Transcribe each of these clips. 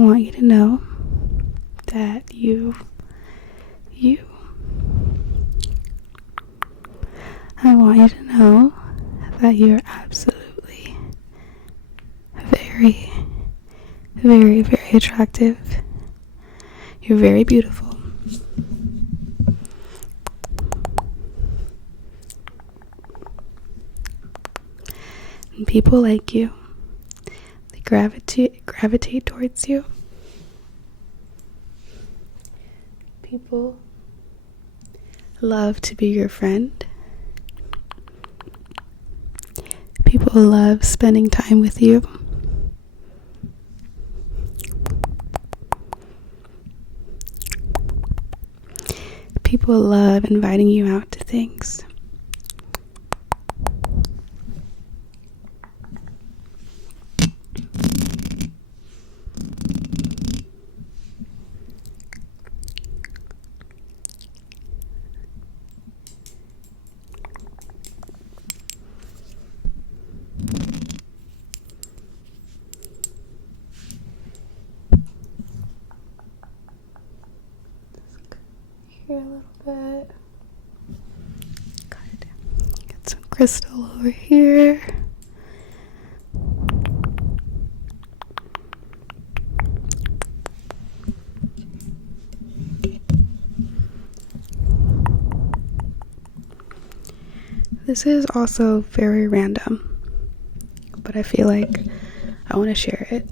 want you to know that I want you to know that you're absolutely very, very, very attractive. You're very beautiful. And people like you. They gravitate towards you. People love to be your friend. People love spending time with you. People love inviting you out to things. Here a little bit. Good. Get some crystal over here. This is also very random, but I feel like I want to share it.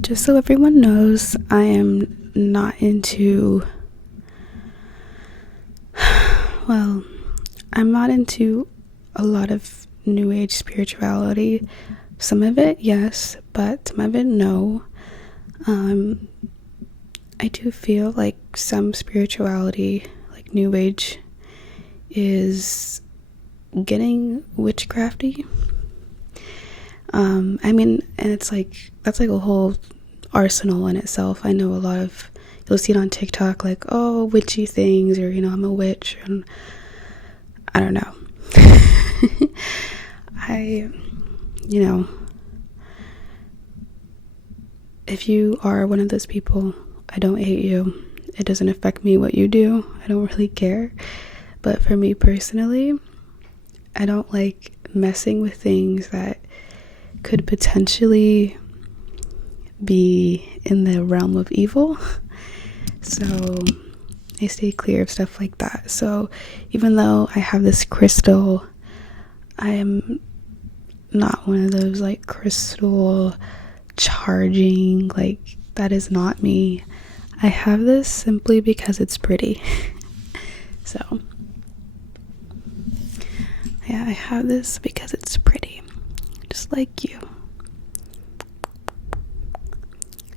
Just so everyone knows, I am not into, I'm not into a lot of New Age spirituality. Some of it, yes, but some of it, no. I do feel like some spirituality, like New Age, is getting witchcrafty. I mean, and it's like, that's like a whole arsenal in itself. I know a lot of, you'll see it on TikTok, like, oh, witchy things, or, I'm a witch, and I don't know. If you are one of those people, I don't hate you. It doesn't affect me what you do. I don't really care. But for me personally, I don't like messing with things that could potentially be in the realm of evil. So I stay clear of stuff like that. So even though I have this crystal, I am not one of those like crystal charging, like, that is not me. I have this simply because it's pretty. So yeah, I have this because it's pretty, just like you.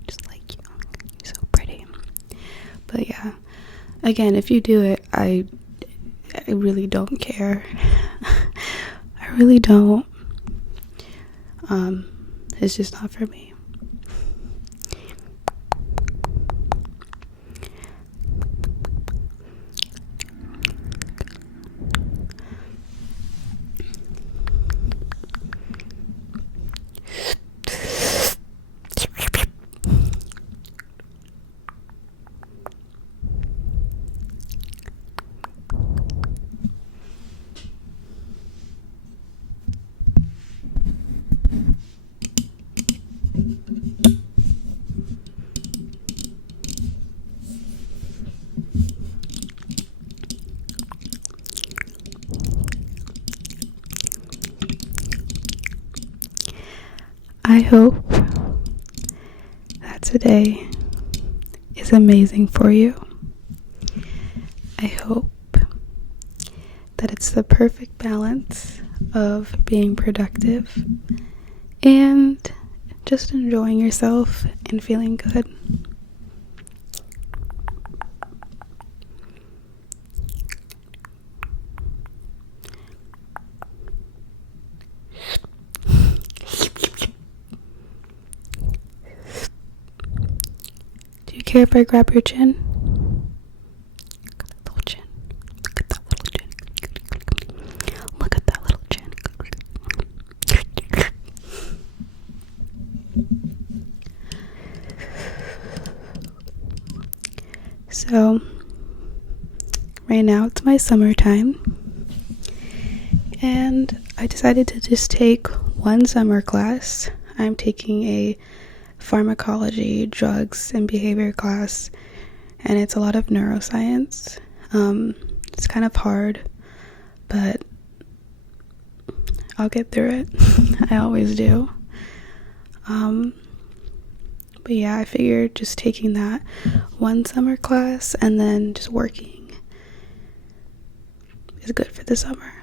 You're so pretty. But yeah, again, if you do it, I really don't care. I really don't. It's just not for me. I hope that today is amazing for you. I hope that it's the perfect balance of being productive and just enjoying yourself and feeling good. Do you care if I grab your chin? Look at that little chin. Look at that little chin. Look at that little chin. So right now it's my summertime, and I decided to just take one summer class. I'm taking a pharmacology, drugs, and behavior class, and it's a lot of neuroscience. It's kind of hard, but I'll get through it. I always do. But yeah, I figured just taking that one summer class and then just working is good for the summer.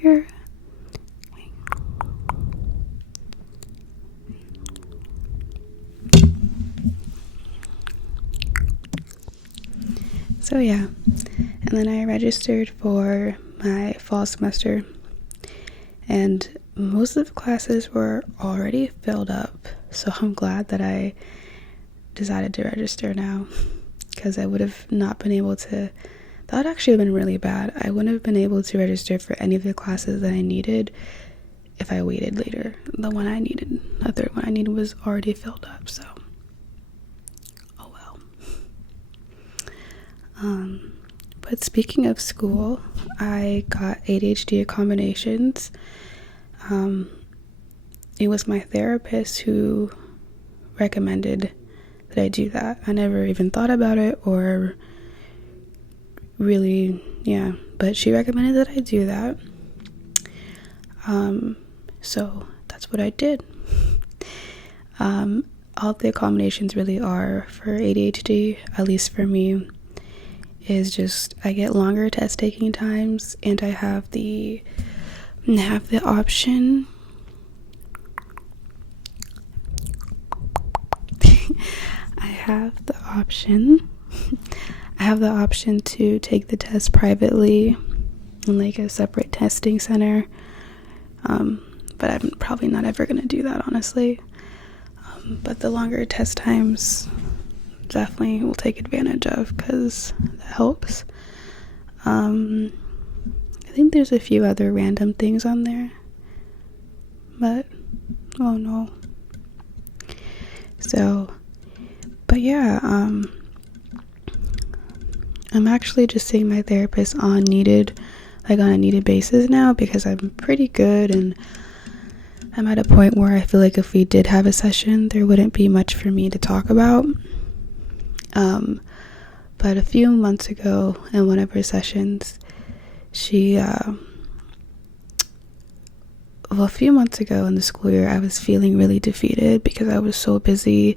Here. So yeah, and then I registered for my fall semester, and most of the classes were already filled up, so I'm glad that I decided to register now, because I would have not been able to. That would actually have been really bad. I wouldn't have been able to register for any of the classes that I needed if I waited later. The one I needed, the third one I needed, was already filled up, so oh well. But speaking of school, I got ADHD accommodations. It was my therapist who recommended that I do that. I never even thought about it or really, but she recommended that I do that. So that's what I did. All the accommodations really are for ADHD, at least for me, is just I get longer test taking times, and I have the option I have the option to take the test privately in like a separate testing center, but I'm probably not ever going to do that, honestly. But the longer test times definitely will take advantage of, because that helps. I think there's a few other random things on there, but oh no. So, but yeah, I'm actually just seeing my therapist on a needed basis now, because I'm pretty good, and I'm at a point where I feel like if we did have a session, there wouldn't be much for me to talk about. But a few months ago in one of her sessions, a few months ago in the school year, I was feeling really defeated because I was so busy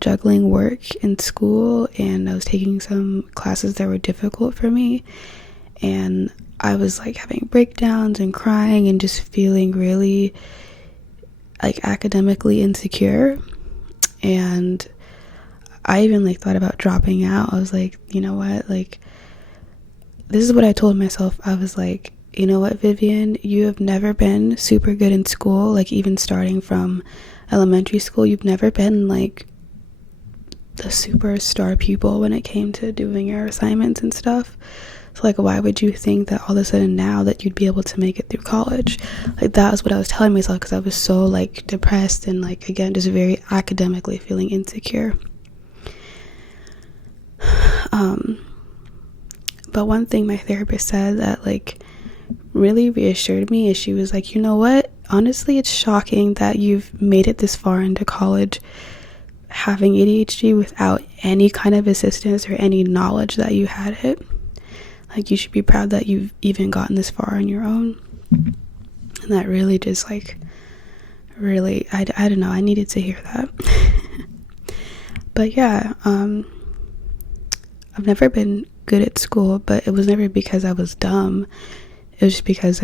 juggling work and school, and I was taking some classes that were difficult for me, and I was like having breakdowns and crying and just feeling really like academically insecure. And I even like thought about dropping out. I was like, you know what, like, this is what I told myself. I was like, you know what, Vivian, you have never been super good in school, like even starting from elementary school, you've never been like the superstar pupil when it came to doing your assignments and stuff. So like, why would you think that all of a sudden now that you'd be able to make it through college? Like, that was what I was telling myself, because I was so like depressed and like, again, just very academically feeling insecure. But one thing my therapist said that like really reassured me is, she was like, you know what, honestly, it's shocking that you've made it this far into college having ADHD without any kind of assistance or any knowledge that you had it. Like, you should be proud that you've even gotten this far on your own. And that really just like, really, I don't know, I needed to hear that. But yeah, I've never been good at school, but it was never because I was dumb. It was just because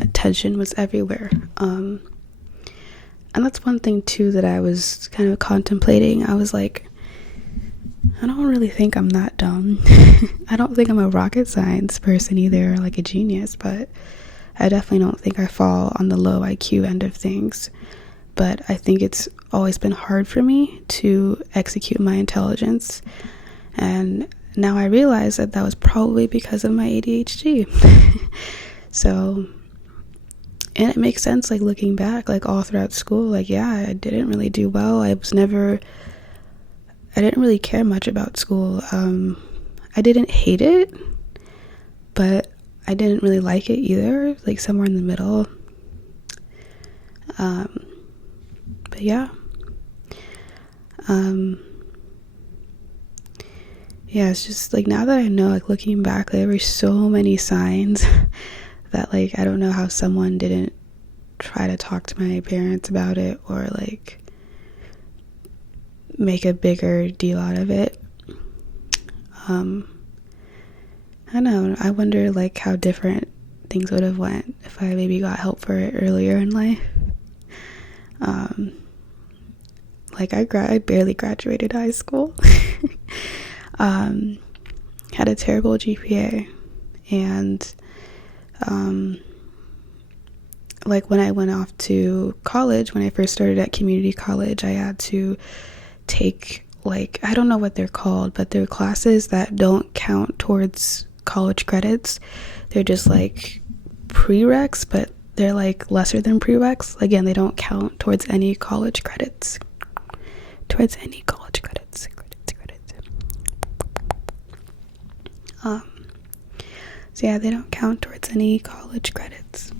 attention was everywhere. And that's one thing too that I was kind of contemplating. I was like, I don't really think I'm that dumb. I don't think I'm a rocket science person either, or like a genius, but I definitely don't think I fall on the low IQ end of things. But I think it's always been hard for me to execute my intelligence. And now I realize that that was probably because of my ADHD. So, and it makes sense, like looking back, like all throughout school, like, yeah, I didn't really do well. I didn't really care much about school. I didn't hate it, but I didn't really like it either, like somewhere in the middle. But yeah. Yeah, it's just like, now that I know, like looking back, there were so many signs that like I don't know how someone didn't try to talk to my parents about it, or like make a bigger deal out of it. I don't know, I wonder like how different things would have went if I maybe got help for it earlier in life. Like I barely graduated high school. Had a terrible GPA, and like when I went off to college, when I first started at community college, I had to take, like, I don't know what they're called, but they're classes that don't count towards college credits. They're just like prereqs, but they're like lesser than prereqs. Again, they don't count towards any college credits. So yeah, they don't count towards any college credits.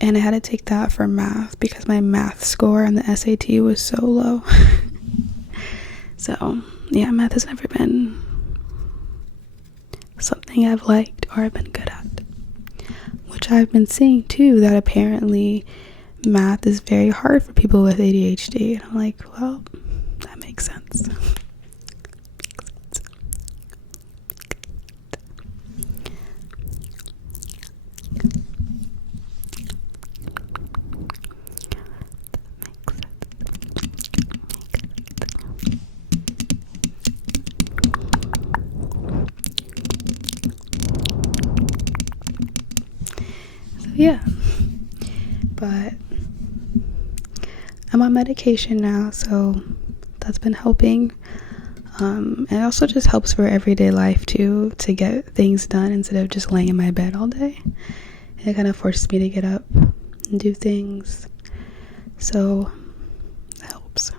And I had to take that for math because my math score on the SAT was so low. So yeah, math has never been something I've liked or I've been good at. Which I've been seeing too, that apparently math is very hard for people with ADHD. And I'm like, well, that makes sense. Yeah, but I'm on medication now, so that's been helping. And it also just helps for everyday life too, to get things done instead of just laying in my bed all day. It kind of forces me to get up and do things, so it helps.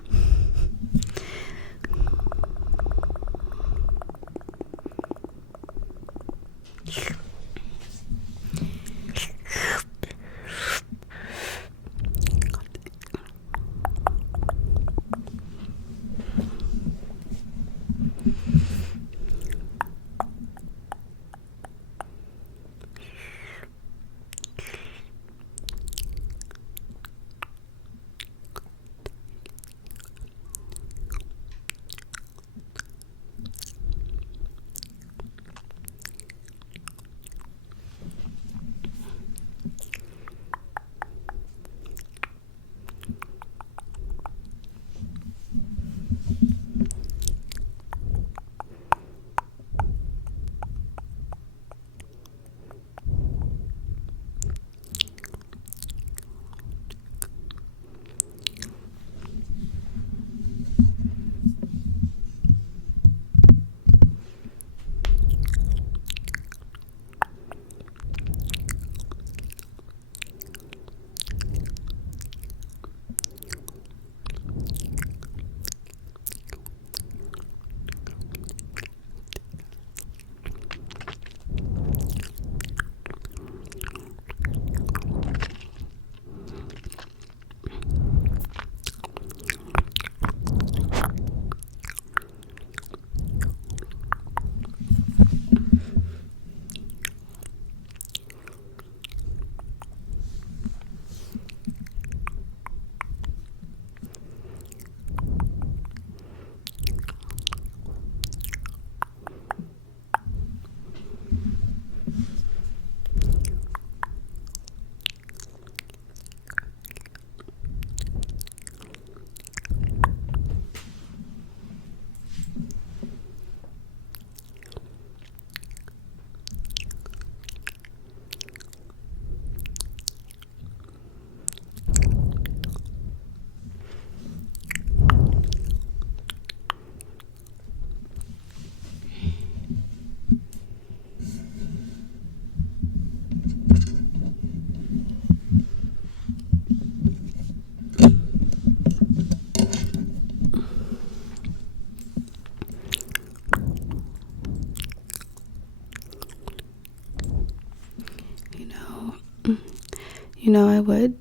I would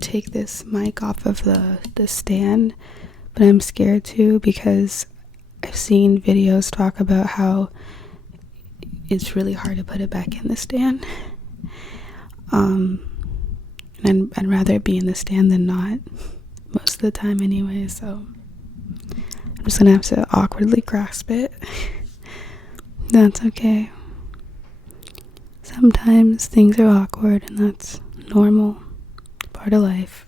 take this mic off of the stand, but I'm scared too because I've seen videos talk about how it's really hard to put it back in the stand. And I'd rather be in the stand than not, most of the time anyway, so I'm just gonna have to awkwardly grasp it. That's okay. Sometimes things are awkward, and that's normal, part of life.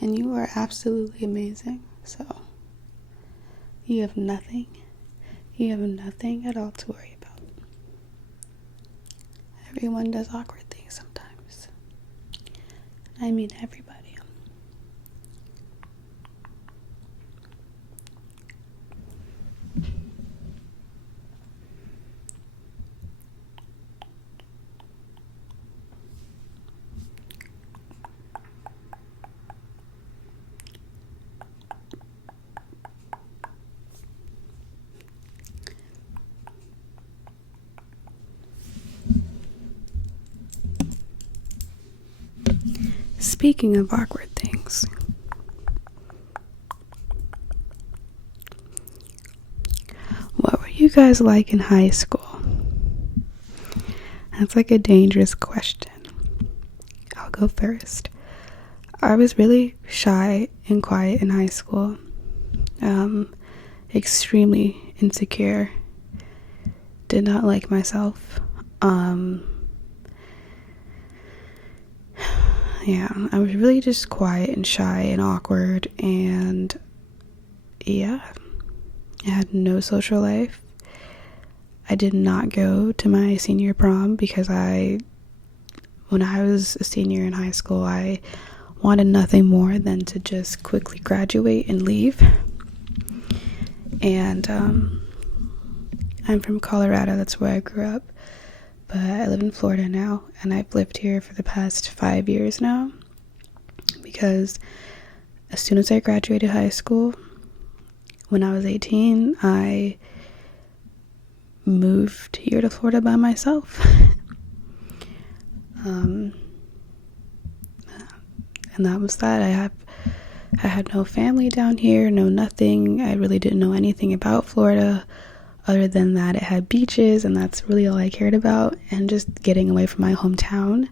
And you are absolutely amazing, so you have nothing at all to worry about. Everyone does awkward things sometimes. I mean everybody. Speaking of awkward things, what were you guys like in high school? That's like a dangerous question. I'll go first. I was really shy and quiet in high school. Extremely insecure. Did not like myself. Yeah, I was really just quiet and shy and awkward, and yeah, I had no social life. I did not go to my senior prom because when I was a senior in high school, I wanted nothing more than to just quickly graduate and leave. And I'm from Colorado, that's where I grew up. But I live in Florida now, and I've lived here for the past 5 years now because as soon as I graduated high school, when I was 18, I moved here to Florida by myself. And that was that. I had no family down here, no nothing. I really didn't know anything about Florida. Other than that, it had beaches, and that's really all I cared about, and just getting away from my hometown.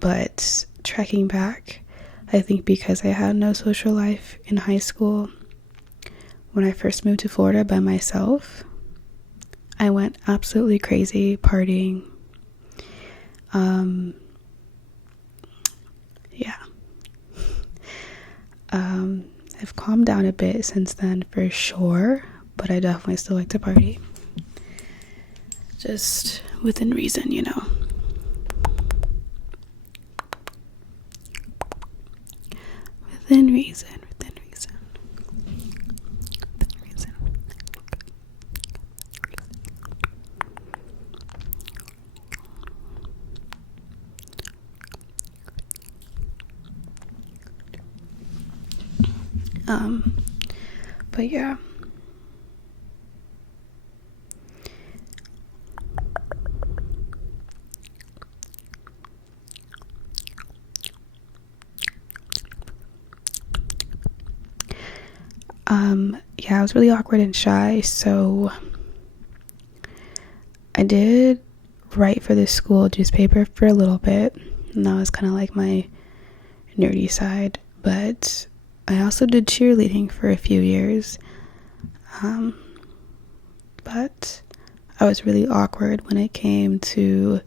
But tracking back, I think because I had no social life in high school, when I first moved to Florida by myself, I went absolutely crazy partying. Yeah. I've calmed down a bit since then for sure, but I definitely still like to party. Just within reason, Within reason. But yeah. Yeah, I was really awkward and shy, so I did write for the school newspaper for a little bit, and that was kind of like my nerdy side, but I also did cheerleading for a few years, but I was really awkward when it came to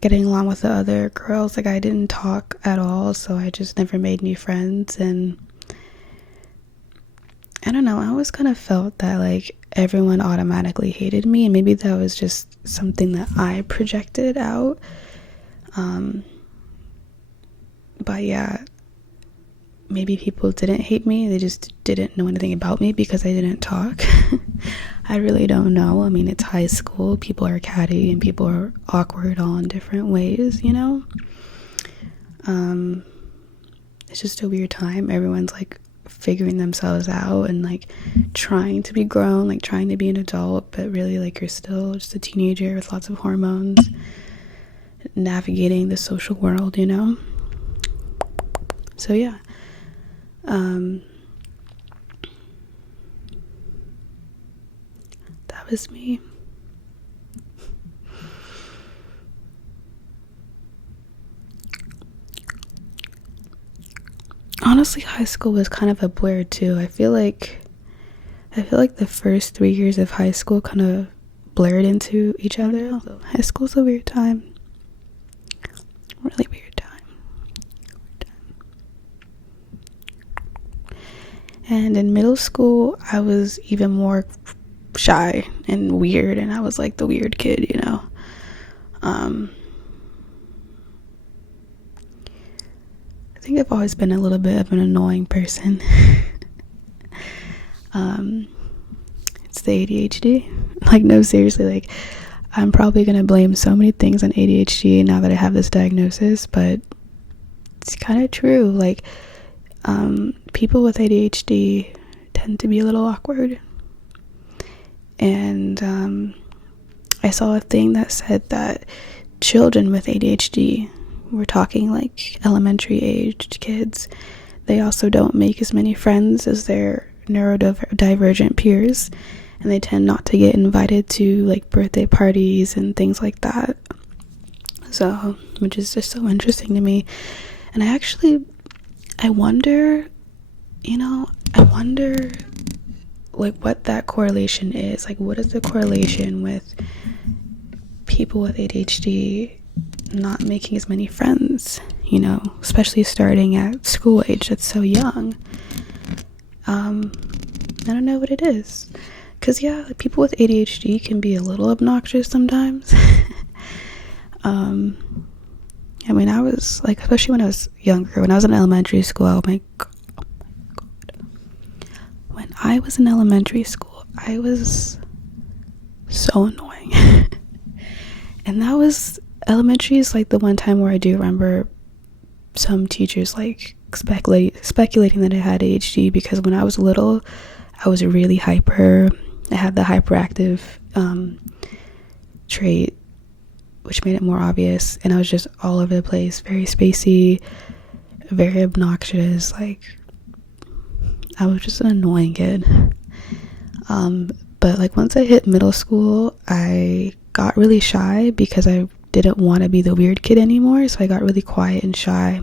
getting along with the other girls. Like, I didn't talk at all, so I just never made new friends, and I don't know, I always kind of felt that like everyone automatically hated me, and maybe that was just something that I projected out. But yeah, maybe people didn't hate me, they just didn't know anything about me because I didn't talk. I really don't know. I mean, it's high school, people are catty and people are awkward all in different ways, it's just a weird time. Everyone's like figuring themselves out and like trying to be grown, like trying to be an adult, but really like you're still just a teenager with lots of hormones, navigating the social world, you know? So yeah. That was me. Honestly, high school was kind of a blur too. I feel like the first 3 years of high school kind of blurred into each other. High school's a weird time. Really weird time. And in middle school, I was even more shy and weird, and I was like the weird kid, you know. I think I've always been a little bit of an annoying person. It's the ADHD. Like, no, seriously, like, I'm probably gonna blame so many things on ADHD now that I have this diagnosis, but it's kind of true. Like, people with ADHD tend to be a little awkward. And I saw a thing that said that children with ADHD, we're talking like elementary aged kids, they also don't make as many friends as their neurodivergent peers, and they tend not to get invited to like birthday parties and things like that. So, which is just so interesting to me. And I wonder like what that correlation is. Like, what is the correlation with people with ADHD not making as many friends, you know, especially starting at school age? That's so young. I don't know what it is, because yeah, like, people with ADHD can be a little obnoxious sometimes. I mean, I was like, especially when I was younger, when I was in elementary school, oh my god, when I was in elementary school, I was so annoying. And that was, elementary is like the one time where I do remember some teachers like speculating that I had ADHD, because when I was little, I was really hyper. I had the hyperactive trait, which made it more obvious, and I was just all over the place, very spacey, very obnoxious. Like, I was just an annoying kid. But like once I hit middle school, I got really shy because I didn't want to be the weird kid anymore, so I got really quiet and shy.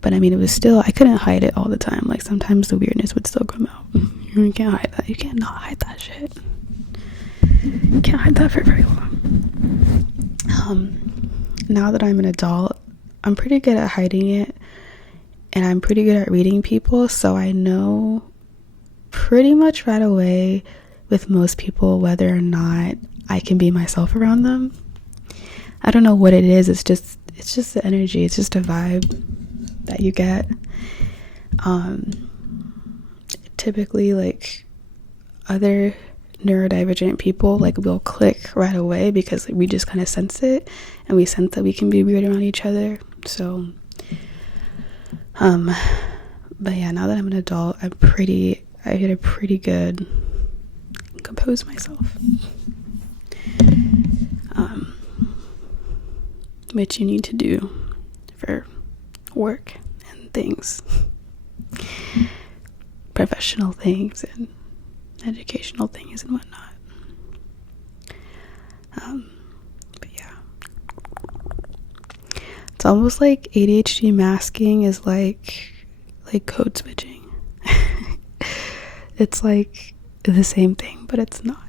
But I mean, it was still, I couldn't hide it all the time. Like, sometimes the weirdness would still come out. You can't hide that. You can't not hide that shit. You can't hide that for very long. Now that I'm an adult, I'm pretty good at hiding it, and I'm pretty good at reading people, so I know pretty much right away with most people whether or not I can be myself around them. I don't know what it is. It's just the energy. It's just a vibe that you get. Typically, like, other neurodivergent people, like, will click right away because we just kind of sense it, and we sense that we can be weird around each other. So but yeah, now that I'm an adult, I get a pretty good compose myself, which you need to do for work and things, professional things and educational things and whatnot. But yeah, it's almost like ADHD masking is like code switching. It's like the same thing, but it's not.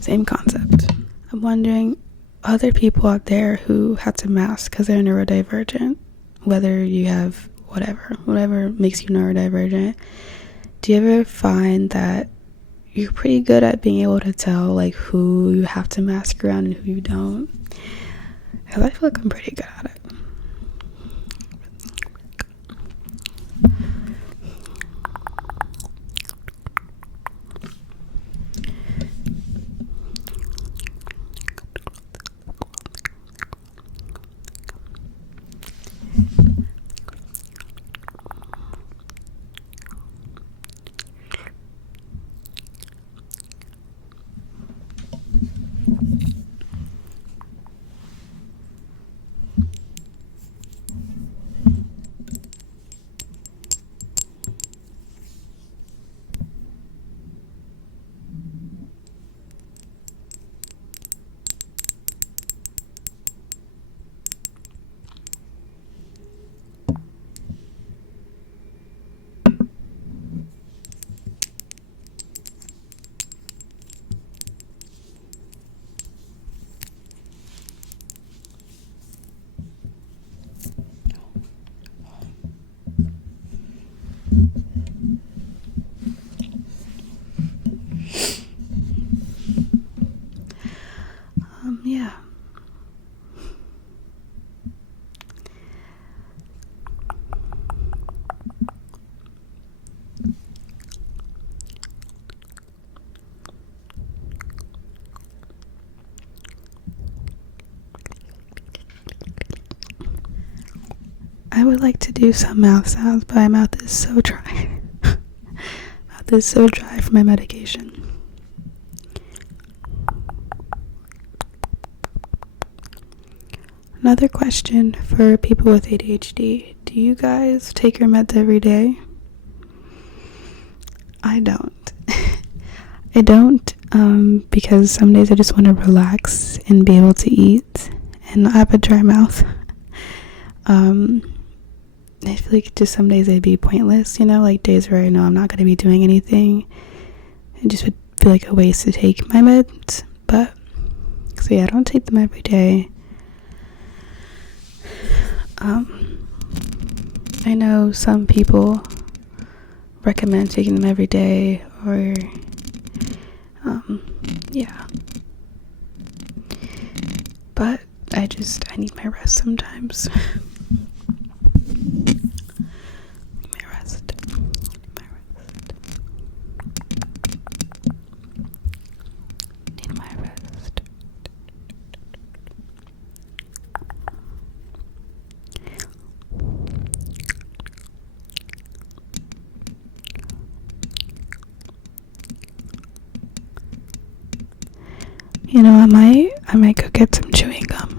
Same concept. I'm wondering, other people out there who have to mask because they're neurodivergent, whether you have whatever makes you neurodivergent, do you ever find that you're pretty good at being able to tell like who you have to mask around and who you don't? Because I feel like I'm pretty good at it. Yeah. I would like to do some mouth sounds, but my mouth is so dry. Mouth is so dry from my medication. Another question for people with ADHD. Do you guys take your meds every day? I don't. I don't, because some days I just want to relax and be able to eat, and I have a dry mouth. I feel like just some days they'd be pointless, like days where I know I'm not going to be doing anything. It just would feel like a waste to take my meds. But, so yeah, I don't take them every day. I know some people recommend taking them every day, or, yeah. But I need my rest sometimes. I might go get some chewing gum.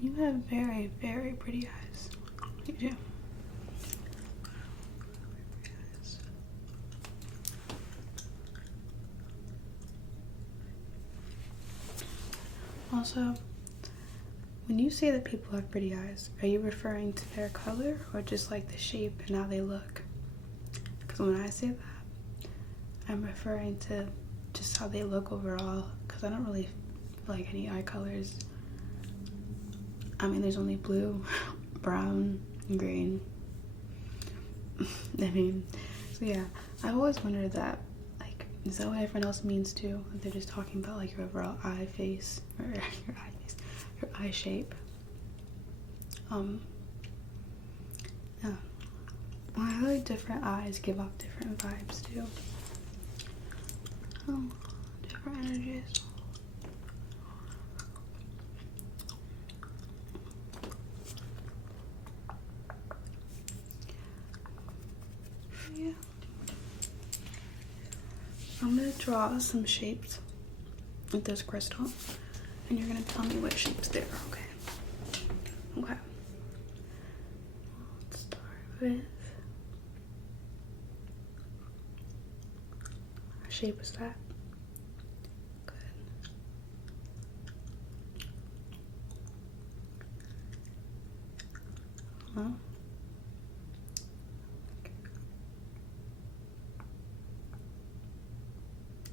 You have very, very pretty eyes. You do. Also, when you say that people have pretty eyes, are you referring to their color or just like the shape and how they look? Because when I say that, I'm referring to just how they look overall, because I don't really like any eye colors. I mean, there's only blue, brown, and green. I mean, so yeah, I've always wondered that, like, is that what everyone else means too? Like, they're just talking about like your overall eye face, or your eye shape. Yeah. Well, I feel like different eyes give off different vibes too. Different energies. Yeah. I'm gonna draw some shapes with this crystal, and you're gonna tell me what shapes they are, okay? Okay. Let's start with, what shape is that? Good. Huh?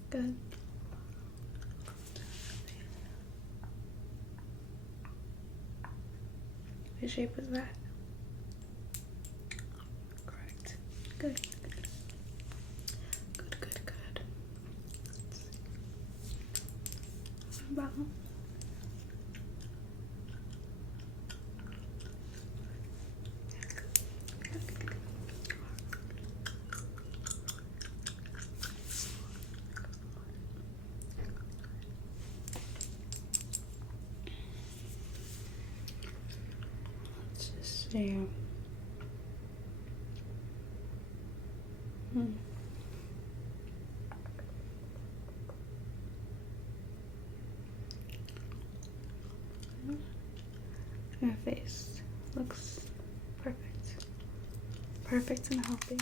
Good. What shape is that? Correct. Good. Good. about. Let's just see. Your face looks perfect. Perfect and healthy.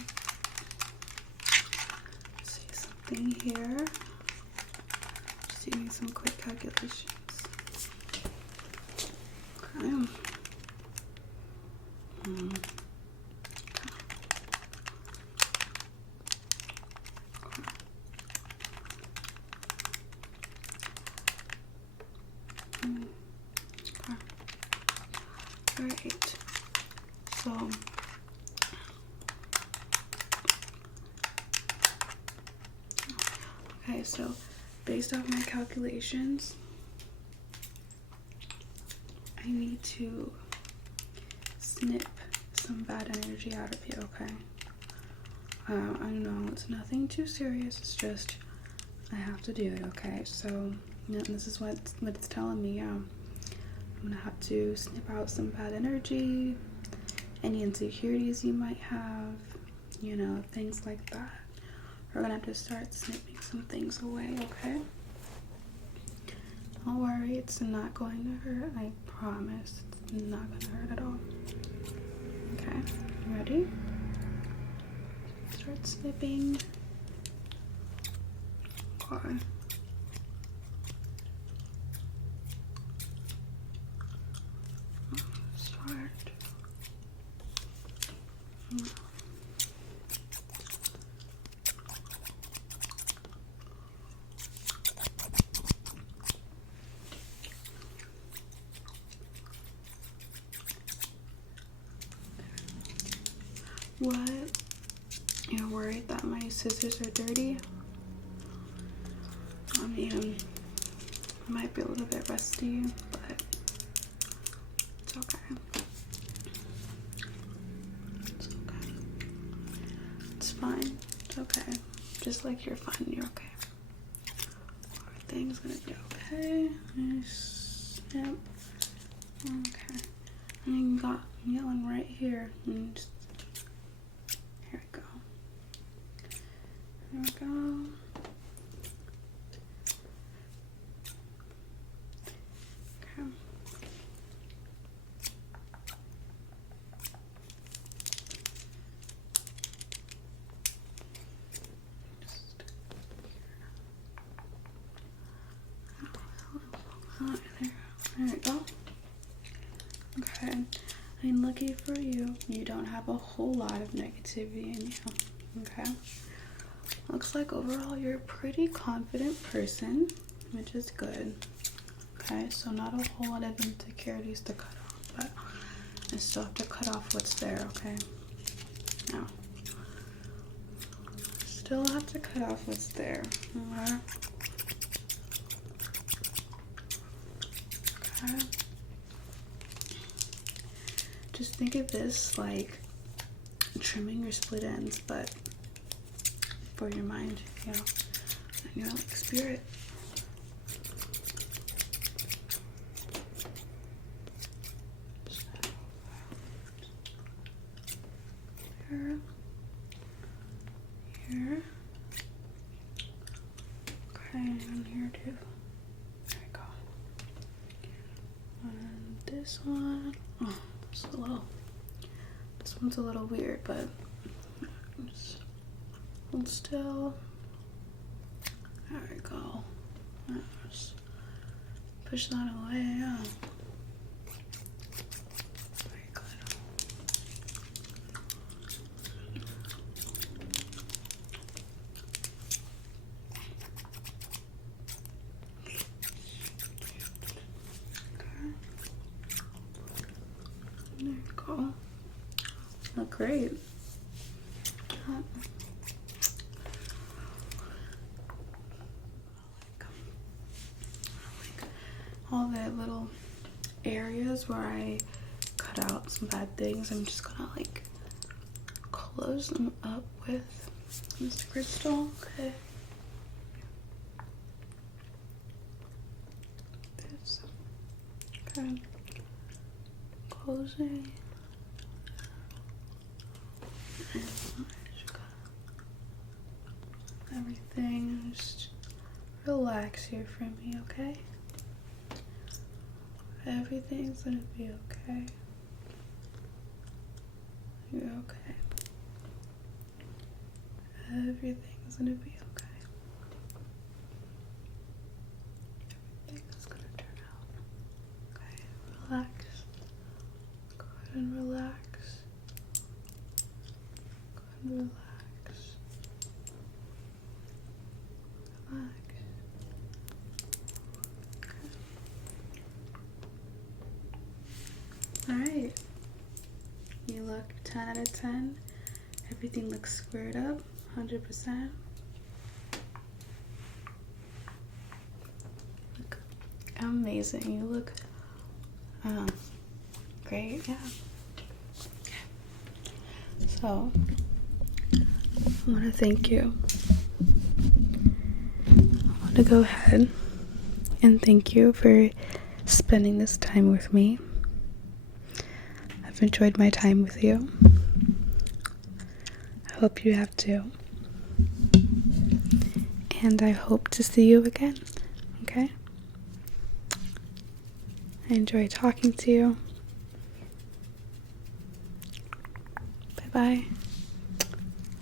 Let's see something here. Just doing some quick calculations. Okay. Alright, so based off my calculations, I need to snip some bad energy out of you, okay? I know it's nothing too serious, it's just I have to do it, okay? So this is what it's telling me. I'm gonna have to snip out some bad energy, any insecurities you might have, you know, things like that. We're gonna have to start snipping some things away, okay? Don't worry, it's not going to hurt, I promise. It's not gonna hurt at all. Okay, you ready? Start snipping. Okay. What? You're worried that my scissors are dirty? I mean, I might be a little bit rusty, but it's okay. It's okay. It's fine. It's okay. Just like you're fine, you're okay. Everything's gonna be okay. Nice. Snip. Okay. And you got yelling right here. And just, here we go. There we go. Okay. There we go. Okay. I mean, lucky for you, you don't have a whole lot of negativity in you. Okay. Looks like overall you're a pretty confident person, which is good. Okay, so not a whole lot of insecurities to cut off, but I still have to cut off what's there, okay? Now, still have to cut off what's there, okay? Okay. Just think of this like trimming your split ends, but for your mind, you know, and your like spirit. Here, here, okay, and here too. There we go. And this one, oh, it's a little. This one's a little weird, but just hold still. There we go. Just push that away. Yeah. Very good. Okay. There you go. Look great. all the little areas where I cut out some bad things, I'm just gonna like close them up with this crystal. Okay. This. Okay. Closing. Everything, just relax here for me, okay? Everything's gonna be okay. You're okay. Everything's gonna be okay. Everything's gonna turn out. Okay, relax. Go ahead and relax. Go ahead and relax. Alright, you look 10 out of 10. Everything looks squared up, 100%. Look amazing. You look great, yeah. Okay. So, I want to thank you. I want to go ahead and thank you for spending this time with me. I've enjoyed my time with you. I hope you have too. And I hope to see you again, okay? I enjoy talking to you. Bye-bye.